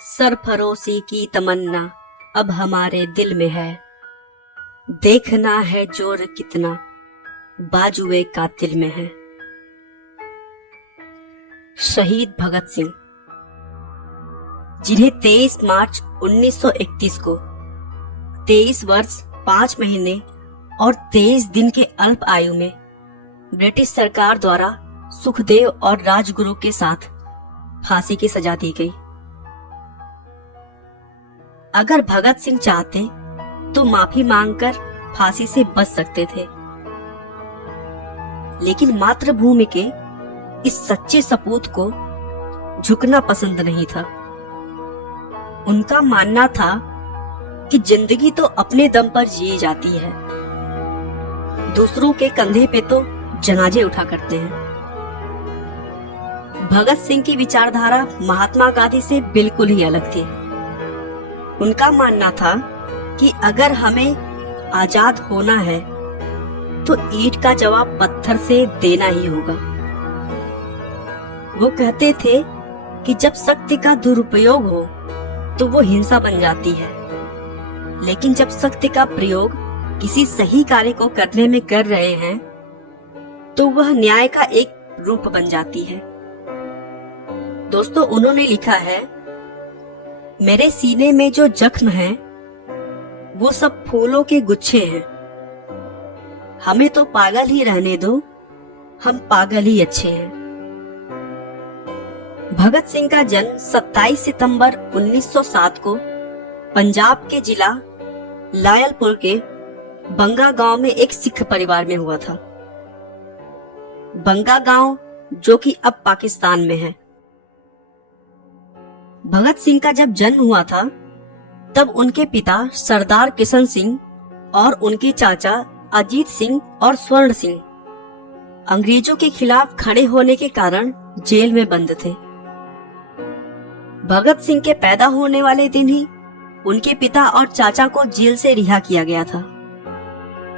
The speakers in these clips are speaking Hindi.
सरफरोशी की तमन्ना अब हमारे दिल में है। देखना है जोर कितना बाजुए कातिल में है। शहीद भगत सिंह, जिन्हें 23 मार्च 1931 को 23 वर्ष 5 महीने और 23 दिन के अल्प आयु में ब्रिटिश सरकार द्वारा सुखदेव और राजगुरु के साथ फांसी की सजा दी गई। अगर भगत सिंह चाहते तो माफी मांगकर फांसी से बच सकते थे, लेकिन मातृभूमि के इस सच्चे सपूत को झुकना पसंद नहीं था। उनका मानना था कि जिंदगी तो अपने दम पर जी जाती है, दूसरों के कंधे पे तो जनाजे उठा करते हैं। भगत सिंह की विचारधारा महात्मा गांधी से बिल्कुल ही अलग थी। उनका मानना था कि अगर हमें आजाद होना है तो ईंट का जवाब पत्थर से देना ही होगा। वो कहते थे कि जब शक्ति का दुरुपयोग हो तो वो हिंसा बन जाती है, लेकिन जब शक्ति का प्रयोग किसी सही कार्य को करने में कर रहे हैं तो वह न्याय का एक रूप बन जाती है। दोस्तों, उन्होंने लिखा है, मेरे सीने में जो जख्म है वो सब फूलों के गुच्छे हैं। हमें तो पागल ही रहने दो, हम पागल ही अच्छे हैं। भगत सिंह का जन्म 27 सितंबर 1907 को पंजाब के जिला लायलपुर के बंगा गांव में एक सिख परिवार में हुआ था। बंगा गांव जो कि अब पाकिस्तान में है। भगत सिंह का जब जन्म हुआ था तब उनके पिता सरदार किशन सिंह और उनके चाचा अजीत सिंह और स्वर्ण सिंह अंग्रेजों के खिलाफ खड़े होने के कारण जेल में बंद थे। भगत सिंह के पैदा होने वाले दिन ही उनके पिता और चाचा को जेल से रिहा किया गया था।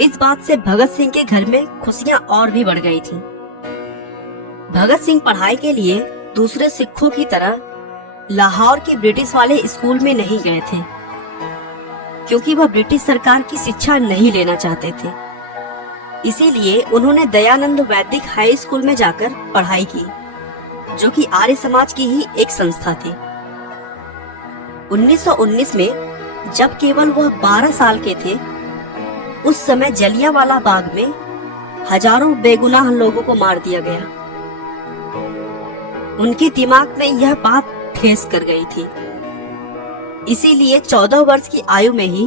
इस बात से भगत सिंह के घर में खुशियां और भी बढ़ गई थी। भगत सिंह पढ़ाई के लिए दूसरे सिखों की तरह लाहौर के ब्रिटिश वाले स्कूल में नहीं गए थे, क्योंकि वह ब्रिटिश सरकार की शिक्षा नहीं लेना चाहते थे। इसीलिए उन्होंने दयानंद वैदिक हाई स्कूल में जाकर पढ़ाई की, जो कि आर्य समाज की ही एक संस्था थी। 1919 में जब केवल वह 12 साल के थे, उस समय जलियांवाला बाग में हजारों बेगुनाह लोगों को मार दिया गया। उनके दिमाग में यह बात ठेस कर गई थी। इसीलिए 14 वर्ष की आयु में ही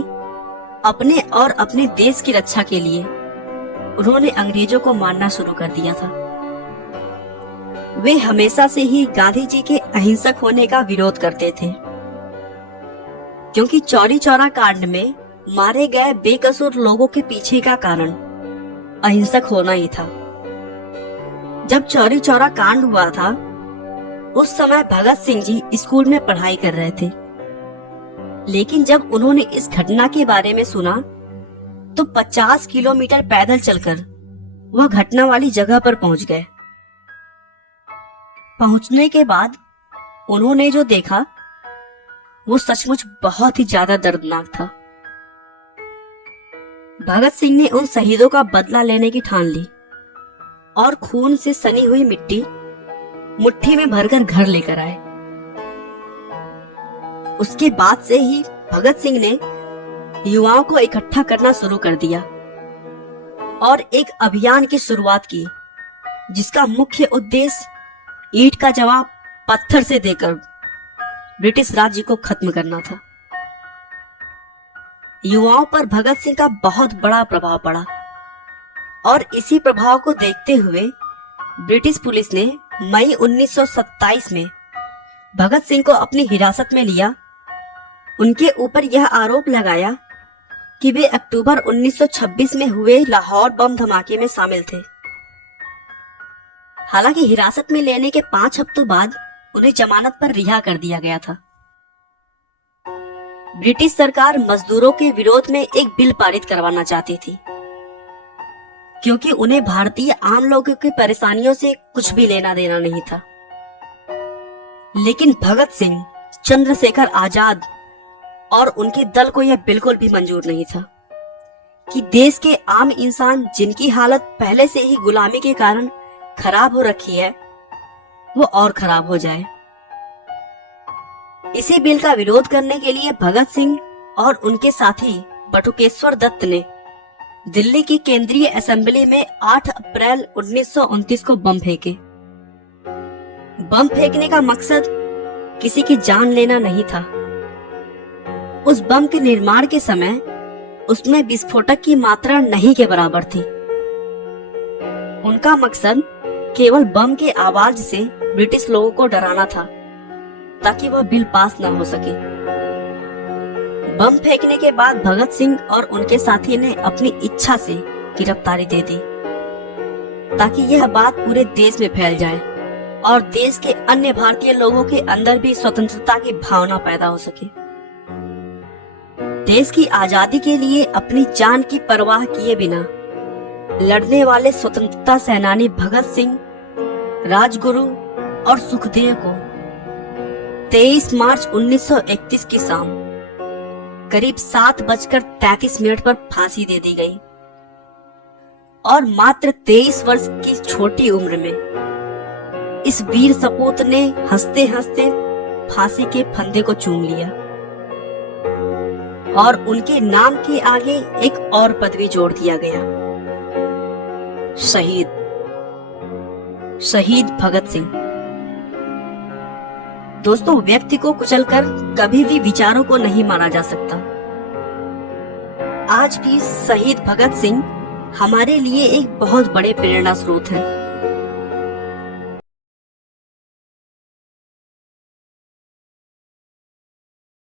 अपने और अपने देश की रक्षा के लिए उन्होंने अंग्रेजों को मारना शुरू कर दिया था। वे हमेशा से ही गांधी जी के अहिंसक होने का विरोध करते थे, क्योंकि चौरी चौरा कांड में मारे गए बेकसूर लोगों के पीछे का कारण अहिंसक होना ही था। जब चौरी चौरा कांड हुआ था उस समय भगत सिंह जी स्कूल में पढ़ाई कर रहे थे, लेकिन जब उन्होंने इस घटना के बारे में सुना तो 50 किलोमीटर पैदल चलकर वह घटना वाली जगह पर पहुंच गए। पहुंचने के बाद उन्होंने जो देखा वो सचमुच बहुत ही ज्यादा दर्दनाक था। भगत सिंह ने उन शहीदों का बदला लेने की ठान ली और खून से सनी हुई मिट्टी मुट्ठी में भरकर घर लेकर आए। उसके बाद से ही भगत सिंह ने युवाओं को इकट्ठा करना शुरू कर दिया और एक अभियान की शुरुआत की, जिसका मुख्य उद्देश्य ईंट का जवाब पत्थर से देकर ब्रिटिश राज्य को खत्म करना था। युवाओं पर भगत सिंह का बहुत बड़ा प्रभाव पड़ा और इसी प्रभाव को देखते हुए ब्रिटिश पुलिस ने मई 1927 में भगत सिंह को अपनी हिरासत में लिया। उनके ऊपर यह आरोप लगाया कि वे अक्टूबर 1926 में हुए लाहौर बम धमाके में शामिल थे। हालांकि हिरासत में लेने के 5 हफ्तों बाद उन्हें जमानत पर रिहा कर दिया गया था। ब्रिटिश सरकार मजदूरों के विरोध में एक बिल पारित करवाना चाहती थी, क्योंकि उन्हें भारतीय आम लोगों की परेशानियों से कुछ भी लेना देना नहीं था। लेकिन भगत सिंह चंद्रशेखर आजाद और उनके दल को यह बिल्कुल भी मंजूर नहीं था कि देश के आम इंसान जिनकी हालत पहले से ही गुलामी के कारण खराब हो रखी है, वो और खराब हो जाए। इसी बिल का विरोध करने के लिए भगत सिंह और उनके साथी बटुकेश्वर दत्त ने दिल्ली की केंद्रीय असेंबली में 8 अप्रैल 1929 को बम फेंके। बम फेंकने का मकसद किसी की जान लेना नहीं था। उस बम के निर्माण के समय उसमें विस्फोटक की मात्रा नहीं के बराबर थी। उनका मकसद केवल बम के आवाज से ब्रिटिश लोगों को डराना था ताकि वह बिल पास न हो सके। बम फेंकने के बाद भगत सिंह और उनके साथी ने अपनी इच्छा से गिरफ्तारी दे दी ताकि यह बात पूरे देश में फैल जाए और देश के अन्य भारतीय लोगों के अंदर भी स्वतंत्रता की भावना पैदा हो सके। देश की आजादी के लिए अपनी जान की परवाह किए बिना लड़ने वाले स्वतंत्रता सेनानी भगत सिंह, राजगुरु और सुखदेव को 23 मार्च 1931 की शाम करीब 7:33 पर फांसी दे दी गई और मात्र 23 वर्ष की छोटी उम्र में इस वीर सपूत ने हंसते हंसते फांसी के फंदे को चूम लिया और उनके नाम के आगे एक और पदवी जोड़ दिया गया, शहीद। शहीद भगत सिंह। दोस्तों, व्यक्ति को कुचलकर कभी भी विचारों को नहीं मारा जा सकता। आज भी शहीद भगत सिंह हमारे लिए एक बहुत बड़े प्रेरणा स्रोत हैं।